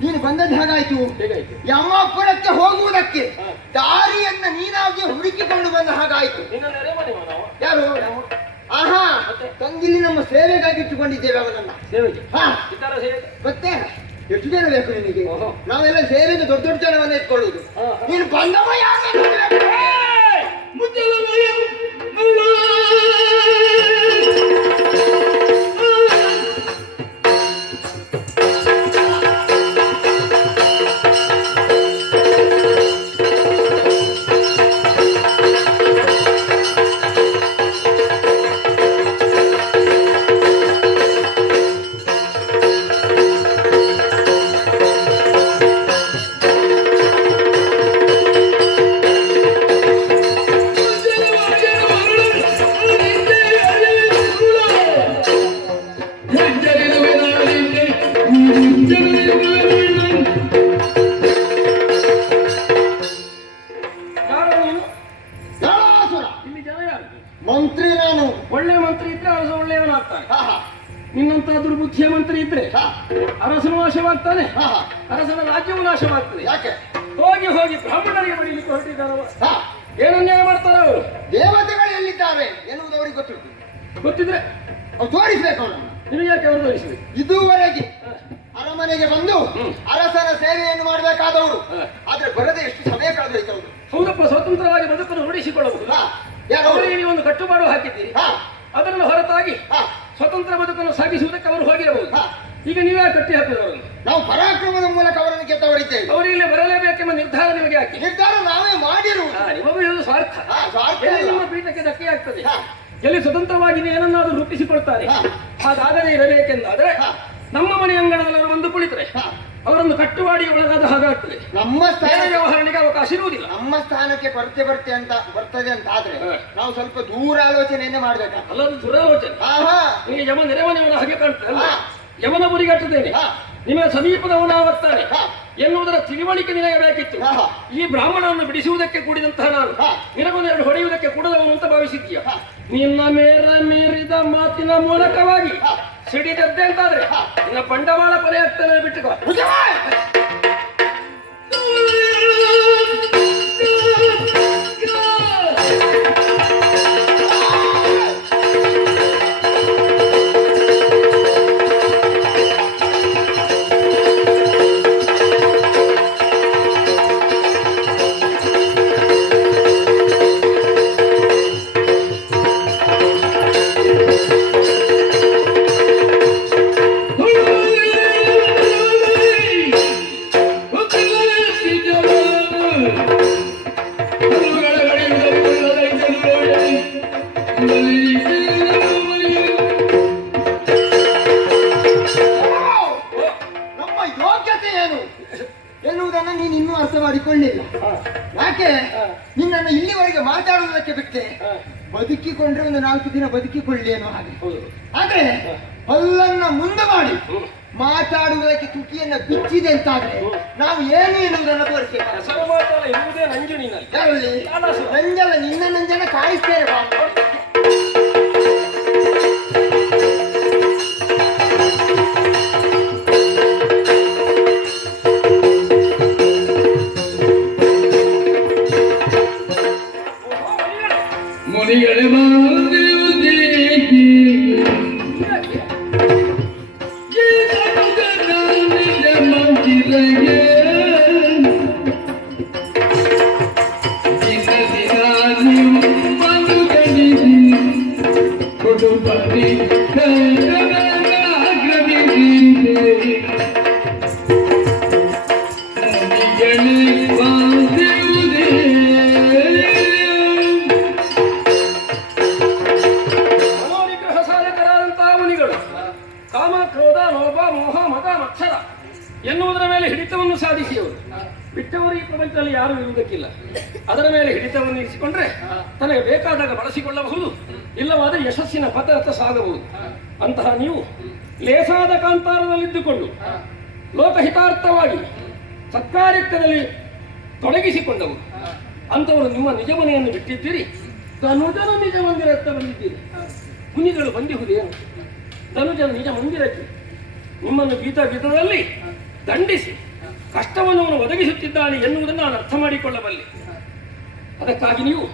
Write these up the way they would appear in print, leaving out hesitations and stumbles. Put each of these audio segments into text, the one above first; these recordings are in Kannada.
ನೀನು ಬಂದದ್ದು ಹೇಗಾಯ್ತು? ಯಮಪುರಕ್ಕೆ ಹೋಗುವುದಕ್ಕೆ ದಾರಿಯನ್ನ ನೀನಾಗಿ ಹುಡುಕಿಕೊಂಡು ಬಂದ ಹಾಗಾಯ್ತು. ಯಾರು? ಆಹಾ, ತಂಗಿಲಿ ನಮ್ಮ ಸೇವೆಗಾಗಿ ಇಟ್ಟುಕೊಂಡಿದ್ದೇವೆ ಅವನನ್ನ. ಮತ್ತೆ ಎಷ್ಟು ಜನ ಬೇಕು ನಿನಗೆ? ನಾವೆಲ್ಲ ಸೇವೆಗೆ ದೊಡ್ಡ ದೊಡ್ಡ ಜನವನ್ನ ಇಟ್ಕೊಳ್ಳುದು. ನೀನು ಬಂದವ ಯಾಕೆ? ಮಂತ್ರಿ ನಾನು. ಒಳ್ಳೆ ಮಂತ್ರಿ ಇದ್ರೆ ಅರಸ ಒಳ್ಳೆಯವನಾಗ್ತಾನೆ. ನಿನ್ನಂತ ದುರ್ಬುದ್ಧಿಯ ಮಂತ್ರಿ ಇದ್ರೆ ಅರಸನು ನಾಶವಾಗ್ತಾನೆ, ಅರಸನ ರಾಜ್ಯವು ನಾಶವಾಗ್ತದೆ. ಯಾಕೆ? ಹೋಗಿ ಹೋಗಿ ಬ್ರಾಹ್ಮಣರಿಗೆ ಬರೀಲಿಕ್ಕೆ ಹೊರಟಿದ್ದಾರವ. ಏನನ್ಯಾಯ ಮಾಡ್ತಾರೆ ಅವರು? ದೇವತೆಗಳು ಎಲ್ಲಿದ್ದಾರೆ ಎನ್ನುವುದು ಅವರಿಗೆ ಗೊತ್ತಿತ್ತು. ಗೊತ್ತಿದ್ರೆ ಅವ್ರು ತೋರಿಸ್ಬೇಕು ಅವರನ್ನು. ನಿಮಗೆ ಯಾಕೆ ಅವರು ತೋರಿಸಬೇಕು? ಇದುವರೆಗೆ ಅರಮನೆಗೆ ಬಂದು ಅರಸನ ಸೇವೆಯನ್ನು ಮಾಡಬೇಕಾದವರು, ಆದ್ರೆ ಬರದೆ ಎಷ್ಟು ಸಮಯ ಕಳೆದೋಯ್ತು ಅವರು. ಹೌದಪ್ಪ, ಸ್ವತಂತ್ರವಾಗಿ ಬದುಕನ್ನು ರೂಢಿಸಿಕೊಳ್ಳಬಹುದು. ಅವರಿಗೆ ನೀವು ಒಂದು ಕಟ್ಟುಪಾಡು ಹಾಕಿದ್ದೀರಿ, ಅದನ್ನು ಹೊರತಾಗಿ ಸ್ವತಂತ್ರ ಬದುಕನ್ನು ಸಾಗಿಸುವುದಕ್ಕೆ ಅವರು ಹೋಗಿರಬಹುದು. ಈಗ ನೀವೇ ಕಟ್ಟಿ ಹಾಕಿದವರನ್ನು. ನಾವು ಪರಾಕ್ರಮದ ಮೂಲಕ ಅವರನ್ನು ಗೆದ್ದವರಿದ್ದೇವೆ. ಅವರಿಗೆ ಬರಲೇಬೇಕೆಂಬ ನಿರ್ಧಾರ ನಿಮಗೆ ಹಾಕಿ. ನಿರ್ಧಾರ ನಾವೇ ಮಾಡಿರುವುದು. ನಿಮಗೂ ಇದು ಸ್ವಾರ್ಥ. ನಿಮ್ಮ ಪೀಠಕ್ಕೆ ಧಕ್ಕೆ ಆಗ್ತದೆ. ಎಲ್ಲಿ ಸ್ವತಂತ್ರವಾಗಿ ಏನನ್ನಾದರೂ ರೂಪಿಸಿಕೊಳ್ತಾರೆ, ಹಾಗಾಗದೇ ಇರಬೇಕೆಂದಾದ್ರೆ ನಮ್ಮ ಮನೆ ಅಂಗಣದಲ್ಲಿ ಒಂದು ಕುಳಿತರೆ ಅವರನ್ನು ಕಟ್ಟುವಾಡಿಗೆ ಒಳಗಾದ ಹಾಗಾಗ್ತದೆ. ನಮ್ಮ ಸ್ಥಾನ ವ್ಯವಹರಣೆಗೆ ಅವಕಾಶ ಇರುವುದಿಲ್ಲ. ನಮ್ಮ ಸ್ಥಾನಕ್ಕೆ ಬರ್ತದೆ ಅಂತ ಆದ್ರೆ ನಾವು ಸ್ವಲ್ಪ ದೂರ ಆಲೋಚನೆಯನ್ನೇ ಮಾಡ್ಬೇಕು. ಅಲ್ಲೊಂದು ದುರಾಲೋಚನೆ. ನಿಮಗೆ ಯಮ ನೆರೆಮನೆಯವನ ಹಾಗೆ ಕಾಣ್ತದೆ. ಯಮನ ಬುರಿಗಟ್ಟದೇನೆ ನಿಮ್ಮ ಸಮೀಪದವನಾಗುತ್ತಾನೆ ಎನ್ನುವುದರ ತಿಳುವಳಿಕೆ ನಿನಗೆ ಬೇಕಿತ್ತು. ಈ ಬ್ರಾಹ್ಮಣವನ್ನು ಬಿಡಿಸುವುದಕ್ಕೆ ಕೂಡಿದಂತಹ ನಾನು ನಿನಗೊಂದೆರಡು ಹೊಡೆಯುವುದಕ್ಕೆ ಕೂಡದವನು ಅಂತ ಭಾವಿಸಿದ್ದೀಯ. ನಿನ್ನ ಮೀರಿದ ಮಾತಿನ ಮೂಲಕವಾಗಿ ಸಿಡಿದದ್ದೆ ಅಂತಾದ್ರೆ ನಿನ್ನ ಬಂಡವಾಳ ಕೊನೆ ಆಗ್ತಾನೆ. ಬಿಟ್ಟುಕೋ. ನಮ್ಮ ಯೋಗ್ಯತೆ ಏನು ಎನ್ನುವುದನ್ನು ನೀನು ಇನ್ನೂ ಅರ್ಥ ಮಾಡಿಕೊಳ್ಳಿಲ್ಲ. ಯಾಕೆ ನಿನ್ನನ್ನು ಇಲ್ಲಿವರೆಗೆ ಮಾತಾಡುವುದಕ್ಕೆ ಬಿಟ್ಟೆ. ಬದುಕಿಕೊಂಡ್ರೆ ಒಂದು 4 ದಿನ ಬದುಕಿಕೊಳ್ಳಿ ಅನ್ನೋ ಹಾಗೆ. ಆದ್ರೆ ಹಲ್ಲನ್ನ ಮುಂದೆ ಮಾಡಿ ಮಾತಾಡುವುದಕ್ಕೆ ತುಟಿಯನ್ನ ಬಿಚ್ಚಿದೆ ಅಂತಾದ್ರೆ ನಾವು ಏನು ಎನ್ನುವುದನ್ನು ತೋರಿಸಿ. ಯಾರಲ್ಲಿ ನಂಜಲ್ಲ, ನಿನ್ನ ನಂಜನ್ನ ಕಾಯಿಸ್ತೇನೆ ಬಾ. ಮುನಿಗಳೇ ಕಾಮ ಕ್ರೋಧ ಲೋಭ ಮೋಹ ಮದ ಮತ್ಸರ ಎನ್ನುವುದರ ಮೇಲೆ ಹಿಡಿತವನ್ನು ಸಾಧಿಸಿಯವರು. ಬಿಟ್ಟವರು ಈ ಪ್ರಪಂಚದಲ್ಲಿ ಯಾರು ಇರುವುದಕ್ಕಿಲ್ಲ. ಅದರ ಮೇಲೆ ಹಿಡಿತವನ್ನು ಇರಿಸಿಕೊಂಡ್ರೆ ತನಗೆ ಬೇಕಾದಾಗ ಬಳಸಿಕೊಳ್ಳಬಹುದು, ಇಲ್ಲವಾದರೆ ಯಶಸ್ಸಿನ ಪಥದತ್ತ ಸಾಗಬಹುದು. ಅಂತಹ ನೀವು ಲೇಸಾದ ಕಾಂತಾರದಲ್ಲಿದ್ದುಕೊಂಡು ಲೋಕಹಿತಾರ್ಥವಾಗಿ ಸತ್ಕಾರ್ಯದಲ್ಲಿ ತೊಡಗಿಸಿಕೊಂಡವರು. ಅಂಥವರು ನಿಮ್ಮ ನಿಜ ಮನೆಯನ್ನು ಬಿಟ್ಟಿದ್ದೀರಿ, ಧನುಜನ ನಿಜ ಮಂದಿರಕ್ಕೆ ಬಂದಿದ್ದೀರಿ. ಮುನಿಗಳು ಬಂದಿರುವುದೇನು? ಧನುಜನ ನಿಜ ಮಂದಿರಕ್ಕೆ ನಿಮ್ಮನ್ನು ಗೀತದಲ್ಲಿ ದಂಡಿಸಿ ಕಷ್ಟವನ್ನು ಅವನು ಒದಗಿಸುತ್ತಿದ್ದಾನೆ ಎನ್ನುವುದನ್ನು ನಾನು ಅರ್ಥ ಮಾಡಿಕೊಳ್ಳಬಲ್ಲೆ. ಅದಕ್ಕಾಗಿ ನೀವು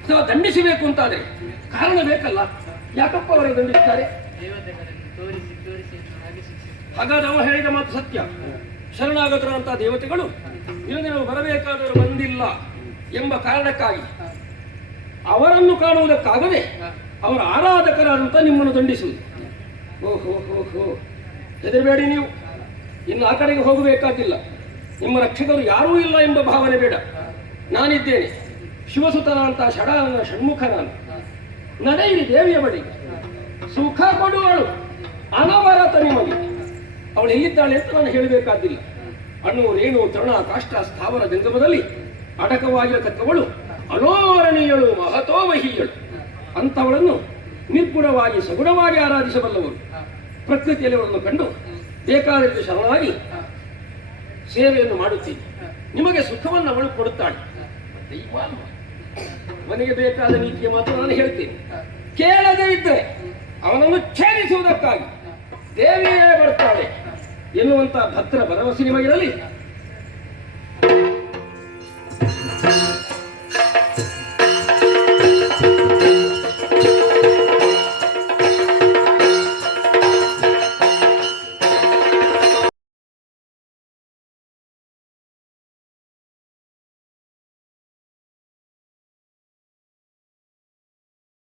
ಅಥವಾ ದಂಡಿಸಬೇಕು ಅಂತಾದರೆ ಕಾರಣ ಬೇಕಲ್ಲ. ಯಾಕಪ್ಪ ಅವರಿಗೆ ದಂಡಿಸುತ್ತಾರೆ? ಹಾಗಾದ್ರೆ ಅವ ಹೇಳಿದ ಮಾತು ಸತ್ಯ. ಶರಣಾಗತರಂತಹ ದೇವತೆಗಳು ದಿನದಿನ ಬರಬೇಕಾದವರು ಬಂದಿಲ್ಲ ಎಂಬ ಕಾರಣಕ್ಕಾಗಿ ಅವರನ್ನು ಕಾಣುವುದಕ್ಕಾಗದೆ ಅವರ ಆರಾಧಕರಾದಂತ ನಿಮ್ಮನ್ನು ದಂಡಿಸುವುದು. ಓಹೋ ಹೋ ಹೋ, ಹೆದರಬೇಡಿ. ನೀವು ಇನ್ನು ಆ ಕಡೆಗೆ ಹೋಗಬೇಕಾಗಿಲ್ಲ. ನಿಮ್ಮ ರಕ್ಷಕರು ಯಾರೂ ಇಲ್ಲ ಎಂಬ ಭಾವನೆ ಬೇಡ. ನಾನಿದ್ದೇನೆ, ಶಿವಸುತನ ಅಂತ ಷಡಾನನ ಷಣ್ಮುಖ ನಾನು. ನಡೆಯಿರಿ ದೇವಿಯ ಬಳಿಗೆ, ಸುಖ ಕೊಡುವಳು ಅನವರತ ನಿಮಗೆ. ಅವಳು ಎಲ್ಲಿದ್ದಾಳೆ ಅಂತ ನಾನು ಹೇಳಬೇಕಾಗಿಲ್ಲ. ಅಣ್ಣು ರೇಣು ತೃಣ ಕಾಷ್ಟ ಸ್ಥಾವರ ಜಂಗಮದಲ್ಲಿ ಅಡಕವಾಗಿರತಕ್ಕವಳು ಅನೋರಣೀಯಳು ಮಹತೋಮಹೀಯಳು. ಅಂಥವಳನ್ನು ನಿರ್ಗುಣವಾಗಿ ಸಗುಣವಾಗಿ ಆರಾಧಿಸಬಲ್ಲವರು. ಪ್ರಕೃತಿಯಲ್ಲಿ ಅವಳನ್ನು ಕಂಡು ಬೇಕಾದಷ್ಟು ಶರಣಾಗಿ ಸೇವೆಯನ್ನು ಮಾಡುತ್ತೀನಿ. ನಿಮಗೆ ಸುಖವನ್ನು ಅವಳು ಕೊಡುತ್ತಾಳೆ. ಮನೆಗೆ ಬೇಕಾದ ನೀತಿಯ ಮಾತು ನಾನು ಹೇಳ್ತೇನೆ. ಕೇಳದೇ ಇದ್ದರೆ ಅವನನ್ನು ಛೇದಿಸುವುದಕ್ಕಾಗಿ ದೇವಿಯೇ ಬರ್ತಾಳೆ ಎನ್ನುವಂತಹ ಭದ್ರ ಭರವಸೆ ನಿಮಗಿರಲಿ.